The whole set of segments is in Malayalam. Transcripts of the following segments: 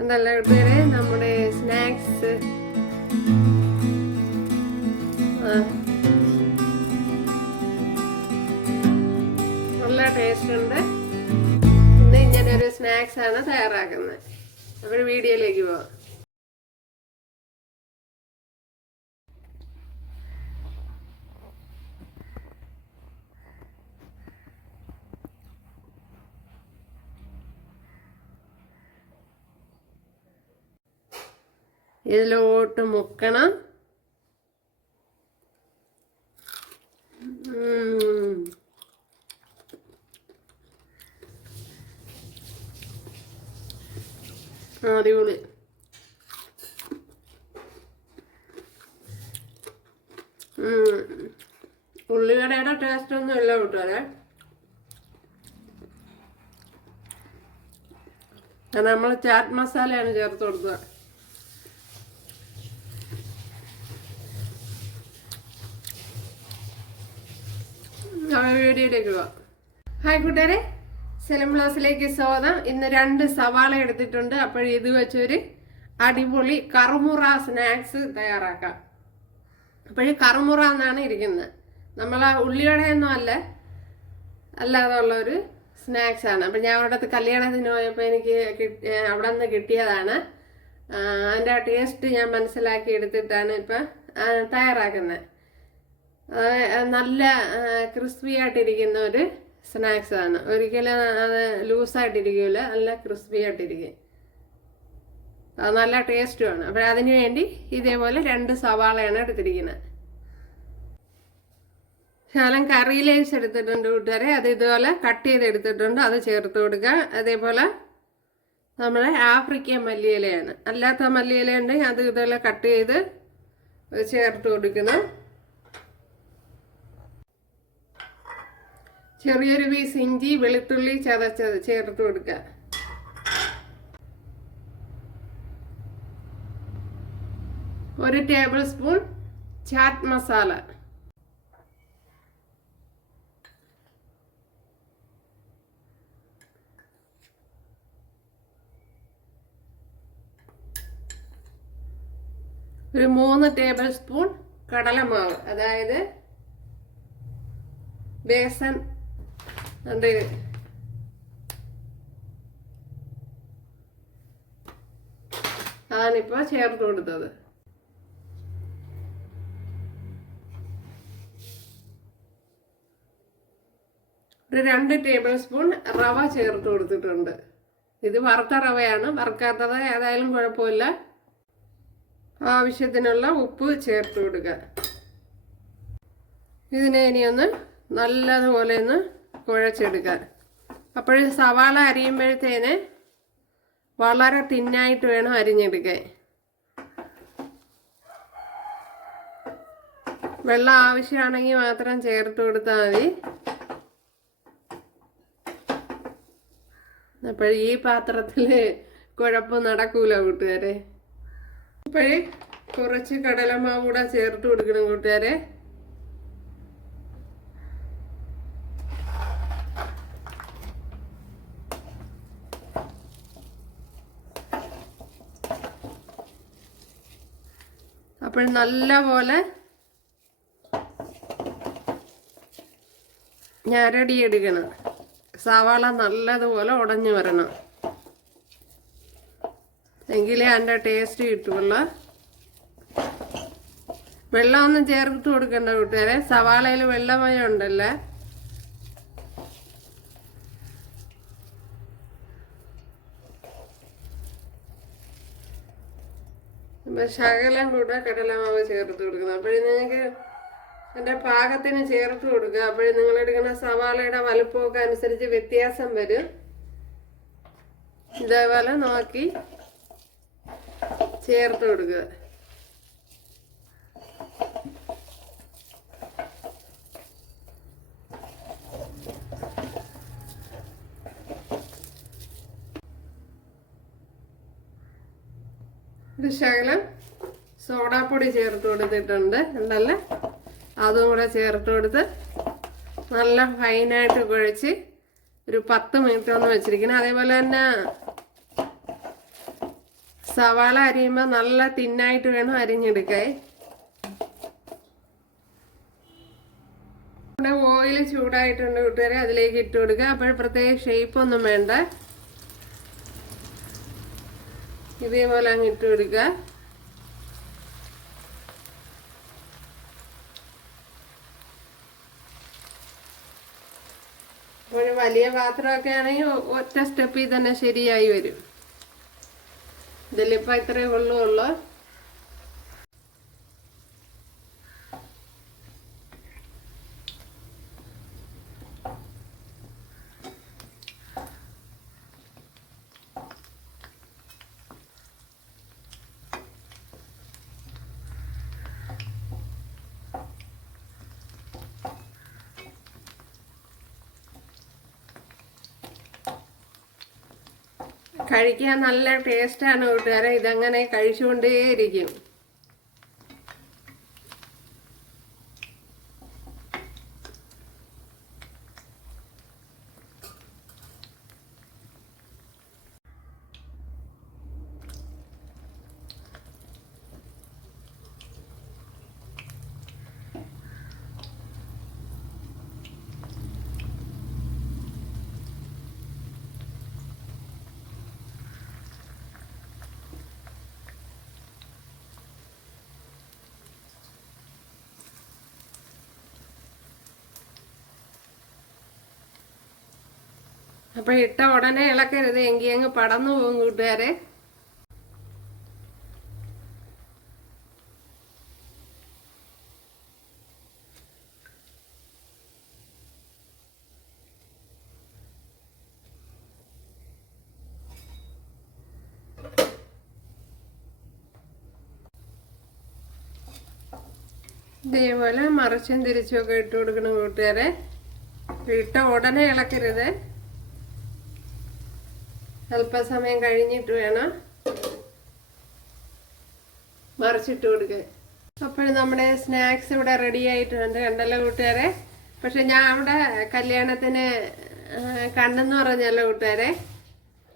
എന്തല്ല കൂട്ടുകാരെ, നമ്മുടെ സ്നാക്സ് നല്ല ടേസ്റ്റ് ഉണ്ട്. ഇന്ന് ഇങ്ങനെ ഒരു സ്നാക്സ് ആണ് തയ്യാറാക്കുന്നത്. അപ്പോൾ വീഡിയോയിലേക്ക് പോവാം. ഇതിലോട്ട് മുക്കണം. അടിപൊളി. ഉള്ളിവടയുടെ ടേസ്റ്റ് ഒന്നും ഇല്ല കൂട്ടുകാരെ. നമ്മൾ ചാറ്റ് മസാലയാണ് ചേർത്ത് കൊടുത്തത്. വീഡിയോയിലേക്ക് പോവാം. ഹായ് കൂട്ടുകാരെ, സെലം ബ്ലോസിലേക്ക് സ്വാഗതം. ഇന്ന് 2 സവാള എടുത്തിട്ടുണ്ട്. അപ്പോൾ ഇത് വെച്ചൊരു അടിപൊളി കറുമുറ സ്നാക്സ് തയ്യാറാക്കാം. അപ്പോൾ കറുമുറ എന്നാണ് ഇരിക്കുന്നത്. നമ്മളെ ഉള്ളിവടയൊന്നും അല്ലാതെ ഉള്ളൊരു സ്നാക്സ് ആണ്. അപ്പം ഞാൻ അവിടെ കല്യാണത്തിന് പോയപ്പോൾ എനിക്ക് അവിടെ നിന്ന് കിട്ടിയതാണ്. അതിൻ്റെ ടേസ്റ്റ് ഞാൻ മനസ്സിലാക്കി എടുത്തിട്ടാണ് ഇപ്പം തയ്യാറാക്കുന്നത്. നല്ല ക്രിസ്പി ആയിട്ടിരിക്കുന്ന ഒരു സ്നാക്സ് ആണ്. ഒരിക്കലും അത് ലൂസായിട്ടിരിക്കില്ല, നല്ല ക്രിസ്പി ആയിട്ടിരിക്കും. അത് നല്ല ടേസ്റ്റുമാണ്. അപ്പോൾ അതിന് വേണ്ടി ഇതേപോലെ 2 സവാളയാണ് എടുത്തിരിക്കുന്നത്. ശകലം കറി ലീവ്സ് എടുത്തിട്ടുണ്ട് കൂട്ടുകാരെ. അത് ഇതുപോലെ കട്ട് ചെയ്തെടുത്തിട്ടുണ്ട്. അത് ചേർത്ത് കൊടുക്കുക. അതേപോലെ നമ്മുടെ ആഫ്രിക്കൻ മല്ലിയിലയാണ്. അല്ലാത്ത മല്ലിയില ഉണ്ടെങ്കിൽ അത് ഇതുപോലെ കട്ട് ചെയ്ത് ചേർത്ത് കൊടുക്കണം. ചെറിയൊരു പീസ് ഇഞ്ചി വെളുത്തുള്ളി ചതച്ചത് ചേർത്ത് കൊടുക്കുക. ഒരു ടേബിൾ സ്പൂൺ ചാറ്റ് മസാല, ഒരു 3 ടേബിൾ സ്പൂൺ കടലമാവ്, അതായത് ബേസൻ ഉണ്ട്. അതാണിപ്പോൾ ചേർത്ത് കൊടുത്തത്. ഒരു 2 ടേബിൾ സ്പൂൺ റവ ചേർത്ത് കൊടുത്തിട്ടുണ്ട്. ഇത് വറുത്ത റവയാണ്. വറുക്കാത്തത് ഏതായാലും കുഴപ്പമില്ല. ആവശ്യത്തിനുള്ള ഉപ്പ് ചേർത്ത് കൊടുക്കുക. ഇതിനെ ഇനിയൊന്ന് നല്ലതുപോലെ ഒന്ന് കുഴച്ചെടുക്കുക. അപ്പോഴും സവാള അരിയുമ്പോഴത്തേന് വളരെ തിന്നായിട്ട് വേണം അരിഞ്ഞെടുക്കാൻ. വെള്ളം ആവശ്യമാണെങ്കിൽ മാത്രം ചേർത്ത് കൊടുത്താൽ മതി. അപ്പോൾ ഈ പാത്രത്തിൽ കുഴപ്പം നടക്കൂല കൂട്ടുകാരെ. അപ്പോഴേ കുറച്ച് കടലമാവ് കൂടെ ചേർത്ത് കൊടുക്കണം കൂട്ടുകാരെ. അപ്പോൾ നല്ല പോലെ ഞരടിയെടുക്കണം. സവാള നല്ലതുപോലെ ഉടഞ്ഞു വരണം, എങ്കിലേ അതിൻ്റെ ടേസ്റ്റ് കിട്ടുള്ളൂ. വെള്ളമൊന്നും ചേർത്ത് കൊടുക്കണ്ട കൂട്ടുകാരെ. സവാളയിൽ വെള്ളമയം ഉണ്ടല്ലോ. ശകലം കൂടെ കടലമാവ് ചേർത്ത് കൊടുക്കണം. അപ്പോഴും നിങ്ങൾക്ക് എൻ്റെ പാകത്തിന് ചേർത്ത് കൊടുക്കുക. അപ്പോഴും നിങ്ങളെടുക്കുന്ന സവാളയുടെ വലുപ്പമൊക്കെ അനുസരിച്ച് വ്യത്യാസം വരും. ഇതേപോലെ നോക്കി ചേർത്ത് കൊടുക്കുക. ഒരു ശകലം സോഡാപ്പൊടി ചേർത്ത് കൊടുത്തിട്ടുണ്ട് ഉണ്ടല്ലേ. അതും കൂടെ ചേർത്ത് കൊടുത്ത് നല്ല ഫൈനായിട്ട് കുഴച്ച് ഒരു 10 മിനിറ്റ് ഒന്ന് വെച്ചിരിക്കണം. അതേപോലെ തന്നെ സവാള അരിയുമ്പോൾ നല്ല തിന്നായിട്ട് വേണം അരിഞ്ഞെടുക്കാൻ. ഇവിടെ ഓയിൽ ചൂടായിട്ടുണ്ട് കൂട്ടുകാരെ, അതിലേക്ക് ഇട്ട് കൊടുക്കുക. അപ്പോൾ പ്രത്യേക ഷേപ്പൊന്നും വേണ്ട, ഇതേപോലെ അങ്ങ് ഇട്ട് കൊടുക്കുക. അപ്പോൾ വലിയ പാത്രമൊക്കെ ആണെങ്കിൽ ഒറ്റ സ്റ്റെപ്പിൽ തന്നെ ശരിയായി വരും. ഇതിലിപ്പോൾ ഇത്രയേ ഉള്ളൂ. കഴിക്കാൻ നല്ല ടേസ്റ്റാണ് കൂട്ടുകാരെ, ഇതങ്ങനെ കഴിച്ചുകൊണ്ടേയിരിക്കും. അപ്പോൾ ഇട്ട ഉടനെ ഇളക്കരുത്, എങ്കിൽ അങ്ങ് പടന്നു പോകും കൂട്ടുകാരെ. ഇതേപോലെ മറിച്ചും തിരിച്ചുമൊക്കെ ഇട്ട് കൊടുക്കണം കൂട്ടുകാരെ. ഇട്ട ഉടനെ ഇളക്കരുത്, അല്പസമയം കഴിഞ്ഞിട്ട് വേണം മറിച്ചിട്ട് കൊടുക്കുക. അപ്പോൾ നമ്മുടെ സ്നാക്സ് ഇവിടെ റെഡി ആയിട്ടുണ്ട്, കണ്ടല്ലോ കൂട്ടുകാരെ. പക്ഷെ ഞാൻ അവിടെ കല്യാണത്തിന് കണ്ടെന്ന് പറഞ്ഞല്ലോ കൂട്ടുകാരെ.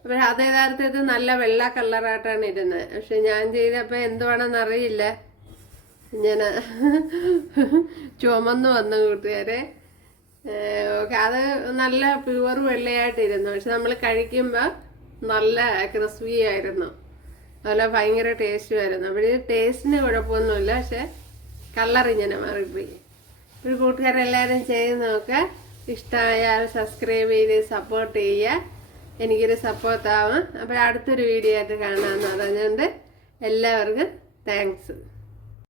അപ്പോൾ അത് യഥാർത്ഥത്തിൽ നല്ല വെള്ള കളറായിട്ടാണ് ഇരുന്നത്. പക്ഷെ ഞാൻ ചെയ്തപ്പോൾ എന്തുവാണെന്ന് അറിയില്ല, ഇങ്ങനെ ചുമന്ന് വന്നു കൂട്ടുകാരെ. അത് നല്ല പ്യുവർ വെള്ളയായിട്ടിരുന്നു, പക്ഷെ നമ്മൾ കഴിക്കുമ്പോൾ നല്ല ക്രിസ്പി ആയിരുന്നു, അതുപോലെ ഭയങ്കര ടേസ്റ്റുമായിരുന്നു. അപ്പോൾ ഇത് ടേസ്റ്റിന് കുഴപ്പമൊന്നുമില്ല, പക്ഷെ കളറിങ്ങനെ മാറിപ്പോയി. ഒരു കൂട്ടുകാരെല്ലാവരും ചെയ്ത് നോക്കുക. ഇഷ്ടമായാൽ സബ്സ്ക്രൈബ് ചെയ്ത് സപ്പോർട്ട് ചെയ്യുക, എനിക്കൊരു സപ്പോർട്ടാവും. അപ്പോൾ അടുത്തൊരു വീഡിയോ ആയിട്ട് കാണാമെന്ന് പറഞ്ഞുകൊണ്ട് എല്ലാവർക്കും താങ്ക്സ്.